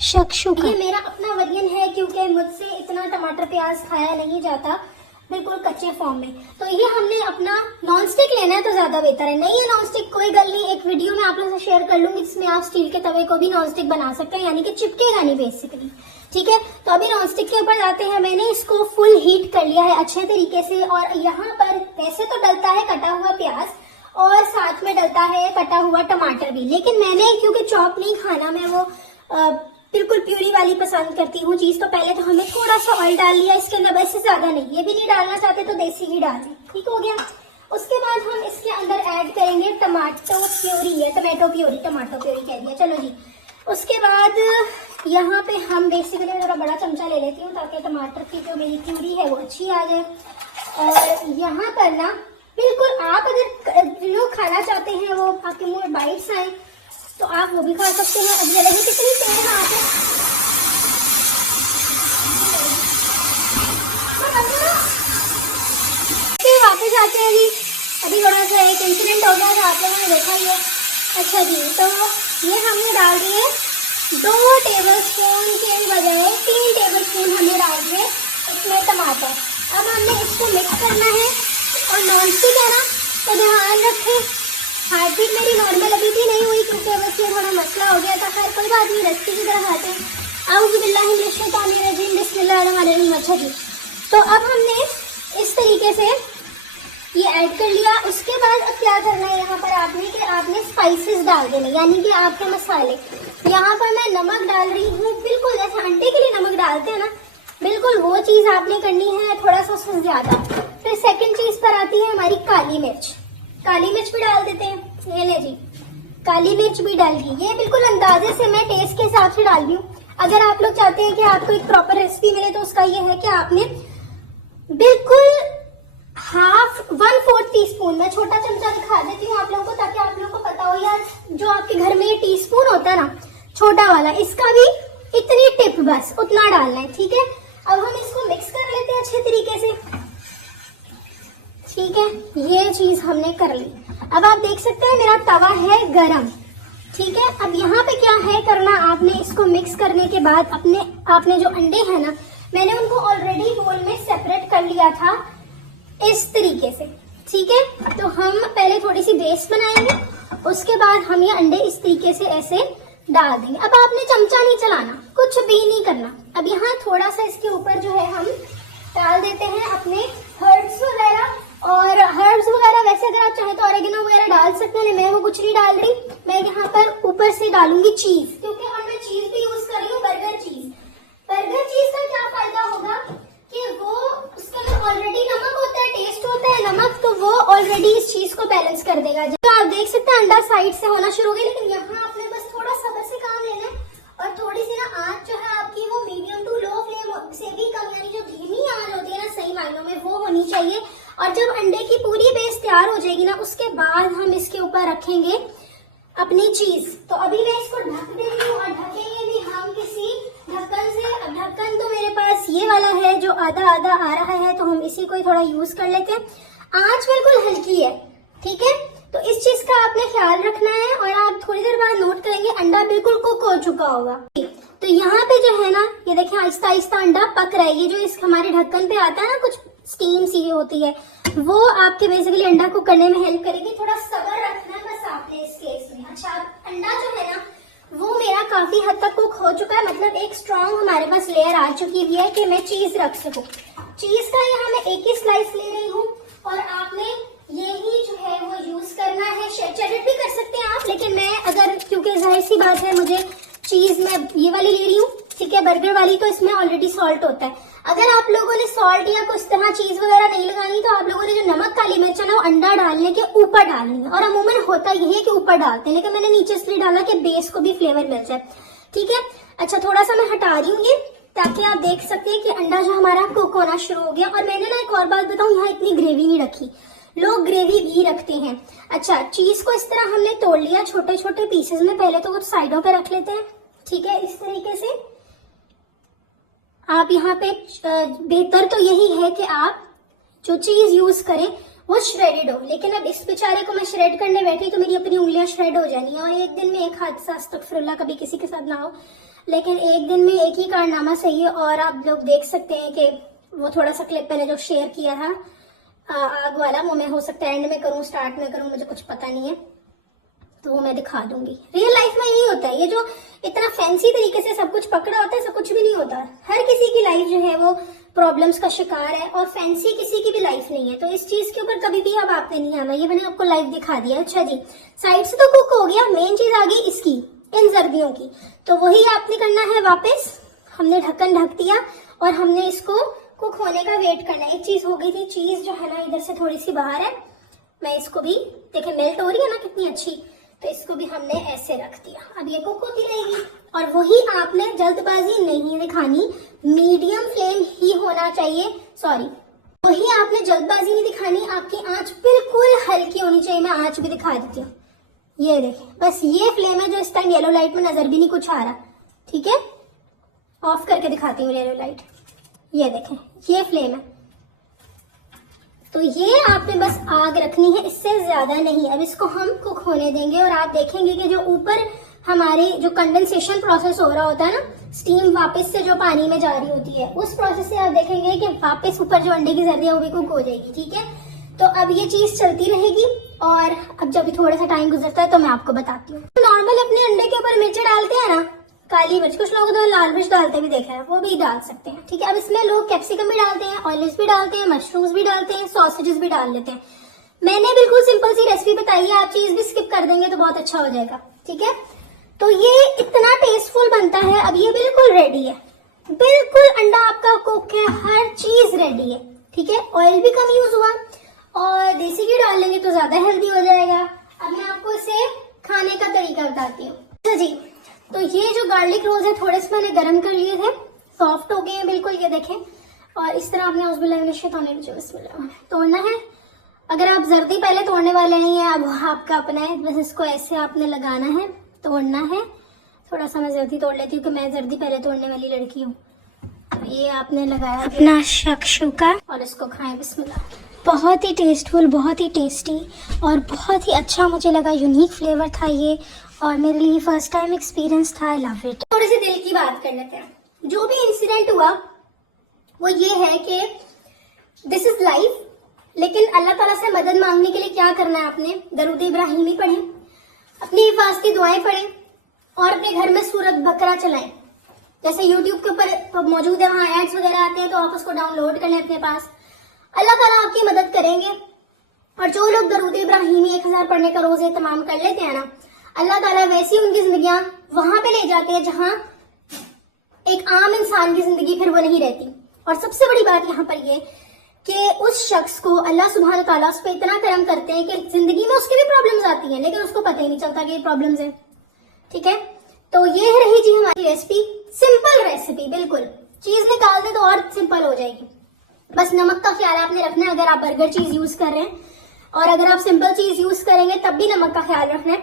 शक्शुका। ये मेरा अपना वर्जन है क्योंकि मुझसे इतना टमाटर प्याज खाया नहीं जाता बिल्कुल कच्चे फॉर्म में। तो ये हमने अपना नॉन स्टिक लेना है तो ज्यादा बेहतर है। नहीं है नॉन स्टिक, कोई गल नहीं, एक वीडियो में आप लोगों से शेयर कर लूंगी जिसमें आप स्टील के तवे को भी नॉन स्टिक बना सकते हैं, यानी कि चिपकेगा नहीं बेसिकली। ठीक है, तो अभी नॉन स्टिक के ऊपर जाते हैं। मैंने इसको फुल हीट कर लिया है अच्छे तरीके से, और यहाँ पर वैसे तो डलता है कटा हुआ प्याज और साथ में डलता है कटा हुआ टमाटर भी, लेकिन मैंने क्योंकि चॉप नहीं खाना, मैं वो बिल्कुल प्यूरी वाली पसंद करती हूँ चीज। तो पहले तो हमने थोड़ा सा ऑयल डाल लिया इसके अंदर, वैसे ज्यादा नहीं, ये भी नहीं डालना चाहते तो देसी घी डाल दी, ठीक हो गया। उसके बाद हम इसके अंदर ऐड करेंगे टमाटो प्यूरी कह दिया, चलो जी। उसके बाद यहाँ पे हम बेसिकली मैं थोड़ा बड़ा चमचा ले लेती हूँ ताकि टमाटर की जो मेरी प्यूरी है वो अच्छी आ जाए। और यहाँ पर ना बिल्कुल आप अगर जो खाना चाहते हैं वो आपके मुंह में बाइट्स आए तो आप वो भी खा सकते हैं। अब जरा कितनी तेज आंच है, फिर वापस आते हैं जी। अभी थोड़ा सा एक इंसिडेंट हो गया था, आप लोगों ने देखा ही है। अच्छा जी, तो ये हमने डाल दिए 2 टेबलस्पून के बजाय 3 टेबलस्पून हमने डाल दिए इसमें टमाटर। अब हमने इसको मिक्स करना है, और नॉन स्टिक है ना तो ध्यान रखें, हार्ट बीट मेरी नॉर्मल अभी भी नहीं हुई क्योंकि बस ये थोड़ा मसला हो गया था। खैर कोई बात नहीं, रेसिपी की तरह खाते हैं। आऊज़ुबिल्लाहिमिनश्शैतानिर्रजीम, बिस्मिल्लाहिर्रहमानिर्रहीम। अच्छा जी, तो अब हमने इस तरीके से ये ऐड कर लिया। उसके बाद अब क्या करना है यहाँ पर आपने कि आपने स्पाइसेस डाल देने, यानी कि आपके मसाले। यहाँ पर मैं नमक डाल रही हूँ, बिल्कुल जैसे अंडे के लिए नमक डालते हैं ना, बिल्कुल वो चीज आपने करनी है, थोड़ा सा उससे ज्यादा। फिर सेकंड चीज पर आती है हमारी काली मिर्च। काली मिर्च भी डाल देते हैं, ये ले जी, काली मिर्च भी डाल दी। ये बिल्कुल अंदाजे से मैं टेस्ट के हिसाब से डाल दी हूँ। अगर आप लोग चाहते हैं कि आपको एक प्रॉपर रेसिपी मिले तो उसका ये है कि आपने बिल्कुल 1/4 टीस्पून, मैं छोटा चमचा दिखा देती हूँ आप लोगों को ताकि आप लोगों को पता हो यार, जो आपके घर में ये टीस्पून होता है ना छोटा वाला, इसका भी इतनी टिप बस उतना डालना है। ठीक है, अब हम इसको मिक्स कर लेते हैं अच्छे तरीके से। ठीक है, ये चीज हमने कर ली। अब आप देख सकते हैं मेरा तवा है गरम। ठीक है, अब यहाँ पे क्या है करना, आपने इसको मिक्स करने के बाद आपने जो अंडे हैं ना, मैंने उनको ऑलरेडी बोल में सेपरेट कर लिया था इस तरीके से। ठीक है, तो हम पहले थोड़ी सी बेस बनाएंगे, उसके बाद हम ये अंडे इस तरीके से ऐसे डाल देंगे। अब आपने चमचा नहीं चलाना, कुछ भी नहीं करना। अब यहाँ थोड़ा सा इसके ऊपर जो है हम डाल देते हैं अपने हर्ब्स वगैरह, और हर्ब्स वगैरह वैसे अगर आप चाहें तो ऑरिगेनो वगैरह डाल सकते हैं, मैं वो कुछ नहीं डाल रही। मैं यहाँ पर ऊपर से डालूंगी चीज, क्योंकि हमने चीज भी यूज कर रही हूँ, बर्गर चीज। बर्गर चीज का क्या फायदा होगा कि वो उसके अंदर ऑलरेडी नमक होता है, टेस्ट होता है नमक, तो वो ऑलरेडी इस चीज को बैलेंस कर देगा। तो आप देख सकते हैं अंडा साइड से होना शुरू हो गया, लेकिन यहाँ आपने बस थोड़ा सब्र से काम लेना है, और थोड़ी सी ना आंच जो है आपकी वो मीडियम टू लो फ्लेम से भी कम, यानी जो धीमी आंच होती है ना सही मायनों में, वो होनी चाहिए। और जब अंडे की पूरी बेस तैयार हो जाएगी ना, उसके बाद हम इसके ऊपर रखेंगे अपनी चीज। तो अभी मैं इसको ढक दे रही हूँ, और ढकेंगे भी हम किसी ढक्कन से। अब ढक्कन तो मेरे पास ये वाला है जो आधा आधा आ रहा है, तो हम इसी को ही थोड़ा यूज कर लेते हैं। आंच बिल्कुल हल्की है, ठीक है, तो इस चीज का आपने ख्याल रखना है। और आप थोड़ी देर बाद नोट करेंगे अंडा बिल्कुल कुक हो चुका होगा। तो यहाँ पे जो है ना, ये देखिए आहिस्ता आहिस्ता अंडा पक रहा है। ये जो इस हमारे ढक्कन पे आता है ना, कुछ स्टीम सी होती है, वो आपके बेसिकली अंडा कुक करने में हेल्प करेगी। थोड़ा सब्र रखना है बस आपने इस केस में। अच्छा, अंडा जो है ना वो मेरा काफी हद तक कुक हो चुका है, मतलब एक स्ट्रॉन्ग हमारे पास लेयर आ चुकी हुई है कि मैं चीज रख सकूं। चीज का यहाँ मैं एक ही स्लाइस ले रही हूँ, और आपने यही जो है वो यूज करना है। चेडर भी कर सकते हैं आप, लेकिन मैं अगर, क्योंकि जाहिर सी बात है मुझे चीज मैं ये वाली ले रही हूँ, ठीक है, बर्गर वाली, तो इसमें ऑलरेडी सॉल्ट होता है। अगर आप लोगों ने सॉल्ट या कुछ तरह चीज वगैरह नहीं लगानी, तो आप लोगों ने जो नमक काली मिर्च है ना, वो अंडा डालने के ऊपर डालनी है। और अमूमन होता यही है कि ऊपर डालते हैं, लेकिन मैंने नीचे इसलिए डाला कि बेस को भी फ्लेवर मिल जाए। ठीक है, अच्छा थोड़ा सा मैं हटा रही हूँ ये, ताकि आप देख सकते हैं कि अंडा जो हमारा कुक होना शुरू हो गया। और मैंने ना एक और बात बताऊं, यहाँ इतनी ग्रेवी नहीं रखी, लोग ग्रेवी भी रखते हैं। अच्छा, चीज को इस तरह हमने तोड़ लिया छोटे छोटे पीसेस में, पहले तो कुछ साइडों पे रख लेते हैं। ठीक है, इस तरीके से आप यहाँ पे बेहतर तो यही है कि आप जो चीज यूज करें वो श्रेडेड हो। लेकिन अब इस बेचारे को मैं श्रेड करने बैठी तो मेरी अपनी उंगलियां श्रेड हो जानी है, और एक दिन में एक हादसा, अस्तगफिरुल्लाह, कभी किसी के साथ ना हो, लेकिन एक दिन में एक ही कारनामा सही है। और आप लोग देख सकते हैं कि वो थोड़ा सा क्लिप मैंने जो शेयर किया था आग वाला, वो मैं हो सकता है एंड में करूं, स्टार्ट में करूं, मुझे कुछ पता नहीं है, तो वो मैं दिखा दूंगी। रियल लाइफ में यही होता है, ये जो इतना फैंसी तरीके से सब कुछ पकड़ा होता है, सब कुछ भी नहीं होता। हर किसी की लाइफ जो है वो प्रॉब्लम्स का शिकार है, और फैंसी किसी की भी लाइफ नहीं है। तो इस चीज के ऊपर कभी भी अब आपने नहीं आना, ये मैंने आपको लाइव दिखा दिया। अच्छा जी, साइड से तो कुक हो गया, मेन चीज आ गई इसकी, इन सर्दियों की, तो वही आपने करना है वापस। हमने ढक्कन ढक दिया और हमने इसको कुक होने का वेट करना है। एक चीज हो गई थी, चीज जो है ना इधर से थोड़ी सी बाहर है, मैं इसको भी देखे मेल्ट हो रही है ना कितनी अच्छी, तो इसको भी हमने ऐसे रख दिया। अब ये कुक होती रहेगी, और वही आपने जल्दबाजी नहीं दिखानी, मीडियम फ्लेम ही होना चाहिए, सॉरी, वही आपने जल्दबाजी नहीं दिखानी, आपकी आंच बिल्कुल हल्की होनी चाहिए। मैं आंच भी दिखा देती हूँ, ये देखें, बस ये फ्लेम है जो इस टाइम येलो लाइट में नजर भी नहीं कुछ आ रहा, ठीक है। ऑफ करके दिखाती हूँ येलो लाइट, ये देखें, ये फ्लेम है, तो ये आपने बस आग रखनी है, इससे ज्यादा नहीं। अब इसको हम कुक होने देंगे, और आप देखेंगे कि जो ऊपर हमारी जो कंडेंसेशन प्रोसेस हो रहा होता है ना, स्टीम वापस से जो पानी में जा रही होती है, उस प्रोसेस से आप देखेंगे कि वापस ऊपर जो अंडे की जर्दी है वो भी कुक हो जाएगी, ठीक है। तो अब ये चीज चलती रहेगी, और अब जब थोड़ा सा टाइम गुजरता है तो मैं आपको बताती हूँ। नॉर्मल अपने अंडे के ऊपर मिर्च डालते हैं ना, काली मिर्च, कुछ लोग तो लाल मिर्च डालते भी देखा है, वो भी डाल सकते हैं, ठीक है। अब इसमें लोग कैप्सिकम भी डालते हैं, ऑयल्स भी डालते हैं, मशरूम्स भी डालते हैं, सॉसेजेस भी डाल लेते हैं। मैंने बिल्कुल सिंपल सी रेसिपी बताई है, आप चीज भी स्किप कर देंगे तो बहुत अच्छा हो जाएगा, ठीक है। तो ये इतना टेस्टफुल बनता है। अब ये बिल्कुल रेडी है, बिल्कुल अंडा आपका कुक है, हर चीज रेडी है, ठीक है। ऑयल भी कम यूज हुआ, और देसी घी डाल लेंगे तो ज्यादा हेल्दी हो जाएगा। अब मैं आपको इसे खाने का तरीका बताती हूँ। अच्छा जी, तो ये जो गार्लिक रोज है थोड़े से मैंने गर्म कर लिए थे, सॉफ्ट हो गए हैं बिल्कुल, ये देखें। और इस तरह आपने उसमें तोड़ना है। अगर आप जर्दी पहले तोड़ने वाले नहीं है, अब आपका अपना है, बस इसको ऐसे आपने लगाना है, तोड़ना है। थोड़ा सा मैं जर्दी तोड़ लेती हूँ कि मैं जर्दी पहले तोड़ने वाली लड़की हूँ। ये आपने लगाया अपना शक्शुका, और इसको खाएं, बिस्मिल्लाह। बहुत ही टेस्टफुल, बहुत ही टेस्टी, और बहुत ही अच्छा मुझे लगा, यूनिक फ्लेवर था ये, और मेरे लिए फर्स्ट टाइम एक्सपीरियंस था। I love it. थोड़ी सी दिल की बात कर लेते हैं। जो भी इंसिडेंट हुआ वो ये है कि दिस इज लाइफ, लेकिन अल्लाह ताला से मदद मांगने के लिए क्या करना है, आपने दरूद इब्राहिमी पढ़ें, अपनी हिफाजती दुआएं पढ़ें, और अपने घर में सूरत बकरा चलाएं। जैसे यूट्यूब के ऊपर मौजूद है, वहां एड्स वगैरह आते हैं, तो आप उसको डाउनलोड कर लें अपने पास। अल्लाह ताला आपकी मदद करेंगे। और जो लोग दरूद इब्राहिमी 1000 पढ़ने का रोज तमाम कर लेते हैं ना, अल्लाह ताला वैसी उनकी जिंदगियां वहां पे ले जाते हैं जहां एक आम इंसान की जिंदगी फिर वो नहीं रहती। और सबसे बड़ी बात यहाँ पर ये कि उस शख्स को अल्लाह सुब्हान ताला उस पर इतना करम करते हैं कि जिंदगी में उसकी भी प्रॉब्लम्स आती हैं, लेकिन उसको पता ही नहीं चलता कि ये प्रॉब्लम्स है, ठीक है। तो ये रही जी हमारी रेसिपी, सिंपल रेसिपी, बिल्कुल चीज निकाल दे तो और सिंपल हो जाएगी। बस नमक का ख्याल आपने रखना है, अगर आप बर्गर चीज यूज कर रहे हैं, और अगर आप सिंपल चीज यूज करेंगे तब भी नमक का ख्याल रखना है।